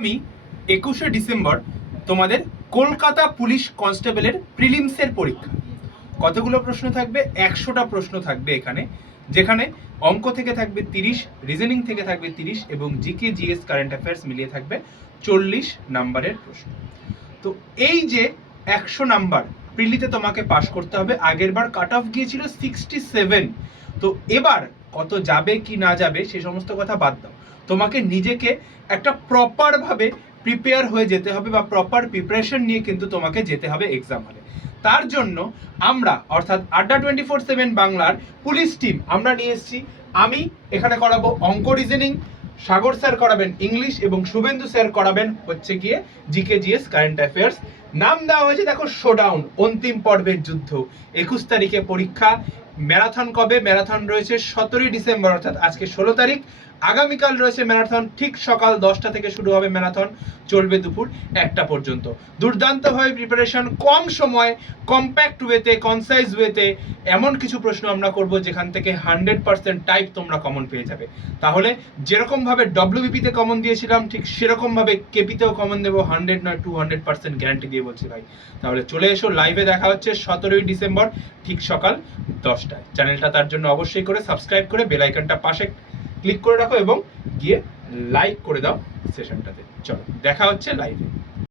আমি 21শে ডিসেম্বর তোমাদের কলকাতা পুলিশ কনস্টেবলের প্রিলিমসের পরীক্ষা। কতগুলো প্রশ্ন থাকবে? 100টা প্রশ্ন থাকবে এখানে, যেখানে অঙ্ক থেকে থাকবে 30, রিজনিং থেকে থাকবে 30 এবং জিকে জিএস কারেন্ট অ্যাফেয়ার্স মিলিয়ে থাকবে 40 নাম্বারের প্রশ্ন। তো এই যে 100 নাম্বার প্রিলিতে তোমাকে পাস করতে হবে। আগের বার কাট অফ গিয়েছিল 67। তো এবার কত যাবে কি না যাবে সে সমস্ত কথা বাদ দাও, তোমাকে নিজেকে একটা প্রপারভাবে প্রিপেয়ার হয়ে যেতে হবে বা প্রপার প্রিপারেশন নিয়ে কিন্তু তোমাকে যেতে হবে এক্সাম হলে। তার জন্য আমরা অর্থাৎ আড্ডা 24/7 বাংলার পুলিশ টিম আমরা নিয়ে এসেছি। আমি এখানে করাবো অঙ্ক, রিজনিং, সাগর স্যার করাবেন ইংলিশ এবং শুভেন্দু স্যার করাবেন হচ্ছে গিয়ে জিকে জিএস কারেন্ট অ্যাফেয়ার্স। নাম দেওয়া হয়েছে দেখো শোডাউন, অন্তিম পর্বের যুদ্ধ। 21 তারিখে পরীক্ষা। ম্যারাথন কবে? ম্যারাথন রয়েছে 17ই ডিসেম্বর অর্থাৎ আজকে 16 তারিখ। আগামীকাল রয়েছে ম্যারাথন, ঠিক সকাল 10টা থেকে শুরু হবে ম্যারাথন, চলবে দুপুর 1টা পর্যন্ত। দুর্দান্তভাবে প্রিপারেশন, কম সময়, কম্প্যাক্ট ওয়েতে, কনসাইজ ওয়েতে এমন কিছু প্রশ্ন আমরা করব যেখান থেকে 100% টাইপ তোমরা কমন পেয়ে যাবে। তাহলে যেরকমভাবে ডব্লিউবিপিতে কমন দিয়েছিলাম ঠিক সেরকমভাবে কেপিতেও কমন দেবো, 100 নয় 200% গ্যারান্টি দিয়ে বলছি ভাই। তাহলে চলে এসো, লাইভে দেখা হচ্ছে 17ই ডিসেম্বর ঠিক সকাল 10টায়। চ্যানেলটা তার জন্য অবশ্যই করে সাবস্ক্রাইব করে বেল আইকনটা পাশে ক্লিক করে রাখো এবং গিয়ে লাইক করে দাও সেশনটাতে। চলো দেখা হচ্ছে লাইভে।